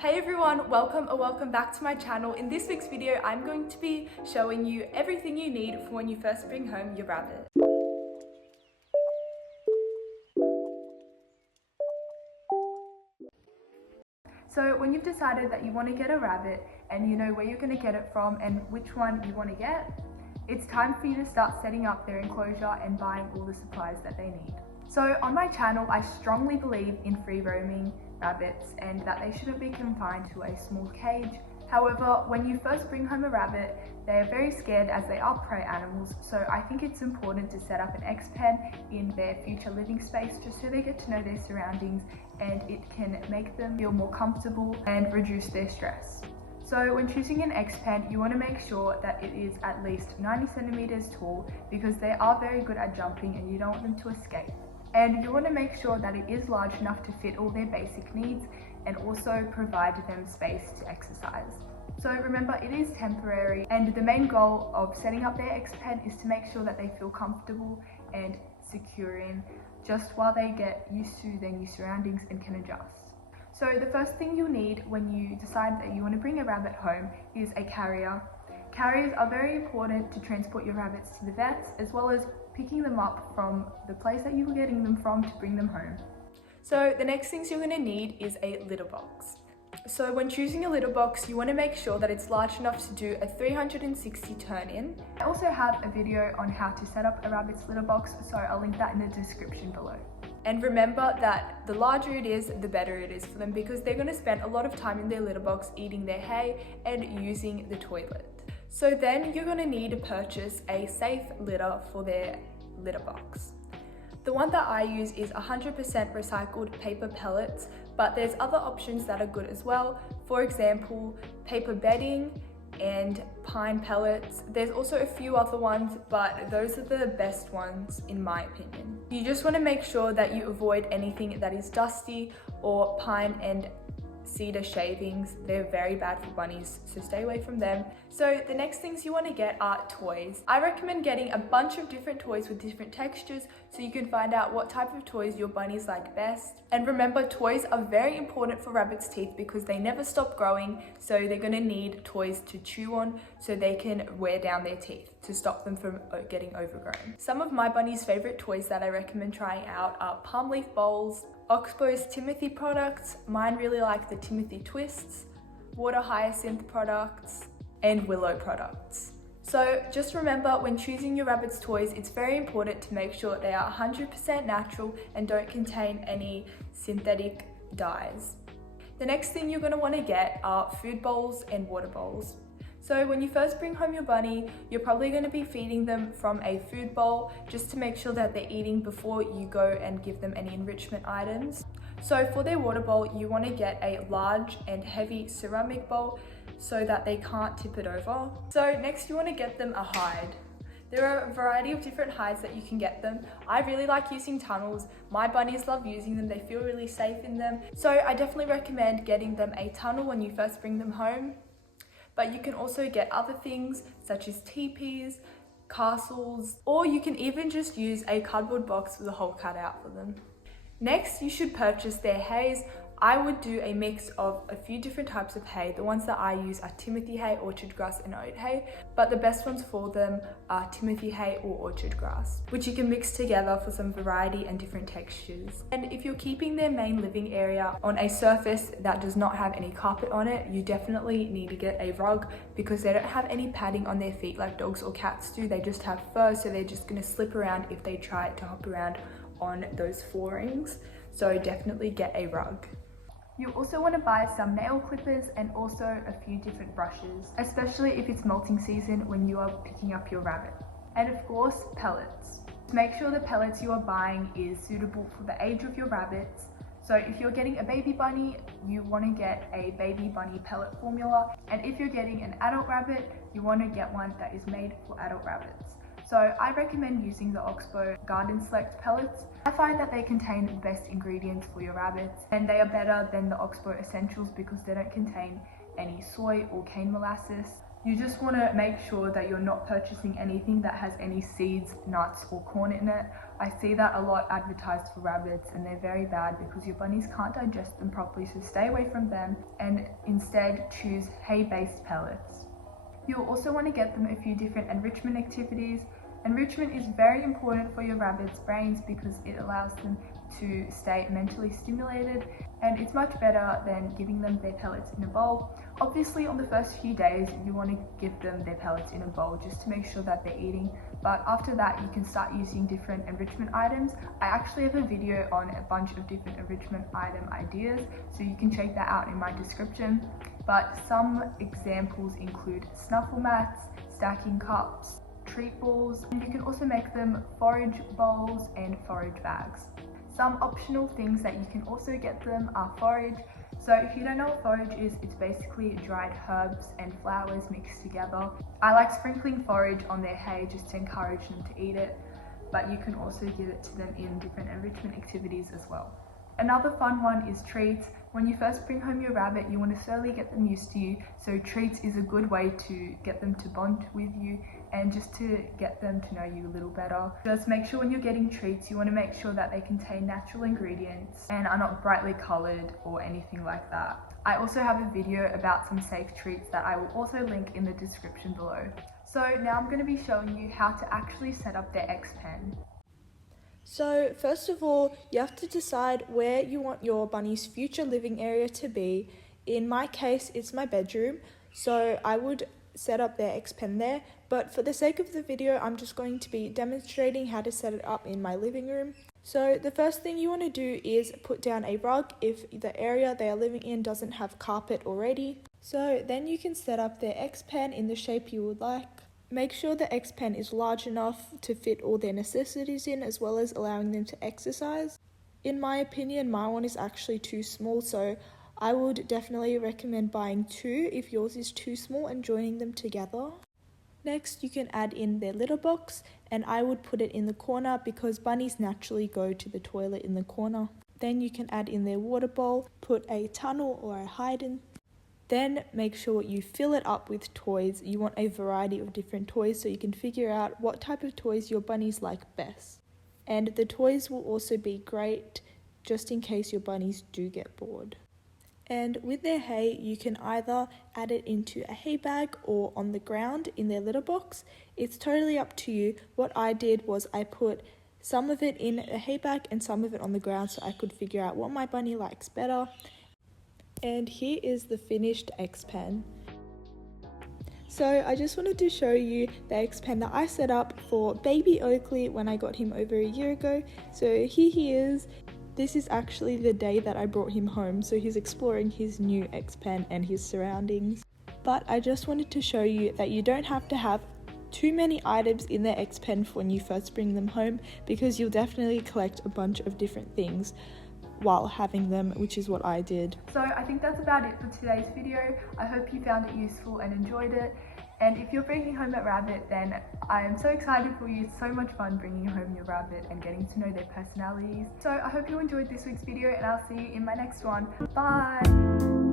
Hey everyone, welcome back to my channel. In this week's video, I'm going to be showing you everything you need for when you first bring home your rabbit. So when you've decided that you want to get a rabbit and you know where you're going to get it from and which one you want to get, it's time for you to start setting up their enclosure and buying all the supplies that they need. So on my channel, I strongly believe in free roaming rabbits and that they shouldn't be confined to a small cage. However, when you first bring home a rabbit, they are very scared as they are prey animals, so I think it's important to set up an X-pen in their future living space just so they get to know their surroundings and it can make them feel more comfortable and reduce their stress. So when choosing an X-pen, you want to make sure that it is at least 90 centimeters tall because they are very good at jumping and you don't want them to escape. And you want to make sure that it is large enough to fit all their basic needs and also provide them space to exercise. So remember, it is temporary and the main goal of setting up their X-pen is to make sure that they feel comfortable and secure in just while they get used to their new surroundings and can adjust. So the first thing you'll need when you decide that you want to bring a rabbit home is a carrier. Carriers are very important to transport your rabbits to the vets as well as picking them up from the place that you were getting them from to bring them home. So the next things you're going to need is a litter box. So when choosing a litter box, you want to make sure that it's large enough to do a 360 turn in. I also have a video on how to set up a rabbit's litter box, so I'll link that in the description below. And remember that the larger it is, the better it is for them because they're going to spend a lot of time in their litter box eating their hay and using the toilet. So then you're going to need to purchase a safe litter for their litter box. The one that I use is 100% recycled paper pellets, but there's other options that are good as well. For example, paper bedding and pine pellets. There's also a few other ones, but those are the best ones in my opinion. You just want to make sure that you avoid anything that is dusty or pine and cedar shavings. They're very bad for bunnies, so stay away from them. So the next things you want to get are toys. I recommend getting a bunch of different toys with different textures so you can find out what type of toys your bunnies like best. And remember, toys are very important for rabbits' teeth because they never stop growing, so they're going to need toys to chew on so they can wear down their teeth to stop them from getting overgrown. Some of my bunnies' favorite toys that I recommend trying out are palm leaf bowls, Oxbow's Timothy products, mine really like the Timothy twists, water hyacinth products, and willow products. So just remember, when choosing your rabbit's toys, it's very important to make sure they are 100% natural and don't contain any synthetic dyes. The next thing you're going to want to get are food bowls and water bowls. So when you first bring home your bunny, you're probably going to be feeding them from a food bowl just to make sure that they're eating before you go and give them any enrichment items. So for their water bowl, you want to get a large and heavy ceramic bowl so that they can't tip it over. So next you want to get them a hide. There are a variety of different hides that you can get them. I really like using tunnels. My bunnies love using them. They feel really safe in them. So I definitely recommend getting them a tunnel when you first bring them home. But you can also get other things such as teepees, castles, or you can even just use a cardboard box with a hole cut out for them. Next, you should purchase their hays. I would do a mix of a few different types of hay. The ones that I use are Timothy hay, orchard grass, and oat hay, but the best ones for them are Timothy hay or orchard grass, which you can mix together for some variety and different textures. And if you're keeping their main living area on a surface that does not have any carpet on it, you definitely need to get a rug because they don't have any padding on their feet like dogs or cats do. They just have fur, so they're just going to slip around if they try to hop around on those floorings. So definitely get a rug. You also want to buy some nail clippers and also a few different brushes, especially if it's molting season when you are picking up your rabbit. And of course, pellets. Make sure the pellets you are buying is suitable for the age of your rabbits. So if you're getting a baby bunny, you want to get a baby bunny pellet formula. And if you're getting an adult rabbit, you want to get one that is made for adult rabbits. So I recommend using the Oxbow Garden Select pellets. I find that they contain the best ingredients for your rabbits and they are better than the Oxbow Essentials because they don't contain any soy or cane molasses. You just want to make sure that you're not purchasing anything that has any seeds, nuts or corn in it. I see that a lot advertised for rabbits, and they're very bad because your bunnies can't digest them properly, so stay away from them and instead choose hay-based pellets. You'll also want to get them a few different enrichment activities. Enrichment is very important for your rabbits' brains because it allows them to stay mentally stimulated, and it's much better than giving them their pellets in a bowl. Obviously on the first few days you want to give them their pellets in a bowl just to make sure that they're eating, but after that you can start using different enrichment items. I actually have a video on a bunch of different enrichment item ideas, so you can check that out in my description. But some examples include snuffle mats, stacking cups, treat balls, and you can also make them forage bowls and forage bags. Some optional things that you can also get them are forage. So if you don't know what forage is, it's basically dried herbs and flowers mixed together. I like sprinkling forage on their hay just to encourage them to eat it, but you can also give it to them in different enrichment activities as well. Another fun one is treats. When you first bring home your rabbit, you want to slowly get them used to you, so treats is a good way to get them to bond with you and just to get them to know you a little better. Just make sure when you're getting treats, you want to make sure that they contain natural ingredients and are not brightly coloured or anything like that. I also have a video about some safe treats that I will also link in the description below. So now I'm going to be showing you how to actually set up their X pen. So first of all, you have to decide where you want your bunny's future living area to be. In my case, it's my bedroom, so I would set up their X pen there, but for the sake of the video, I'm just going to be demonstrating how to set it up in my living room. So the first thing you want to do is put down a rug if the area they are living in doesn't have carpet already. So then you can set up their X pen in the shape you would like. Make sure the X pen is large enough to fit all their necessities in, as well as allowing them to exercise. In my opinion, my one is actually too small, so I would definitely recommend buying two if yours is too small and joining them together. Next, you can add in their litter box, and I would put it in the corner because bunnies naturally go to the toilet in the corner. Then you can add in their water bowl, put a tunnel or a hide-in. Then make sure you fill it up with toys. You want a variety of different toys so you can figure out what type of toys your bunnies like best. And the toys will also be great just in case your bunnies do get bored. And with their hay, you can either add it into a hay bag or on the ground in their litter box. It's totally up to you. What I did was I put some of it in a hay bag and some of it on the ground so I could figure out what my bunny likes better. And here is the finished X pen. So I just wanted to show you the X pen that I set up for baby Oakley when I got him over a year ago. So here he is. This is actually the day that I brought him home, so he's exploring his new X pen and his surroundings. But I just wanted to show you that you don't have to have too many items in their X pen when you first bring them home, because you'll definitely collect a bunch of different things while having them, which is what I did. So I think that's about it for today's video. I hope you found it useful and enjoyed it. And if you're bringing home a rabbit, then I am so excited for you. It's so much fun bringing home your rabbit and getting to know their personalities. So I hope you enjoyed this week's video, and I'll see you in my next one. Bye!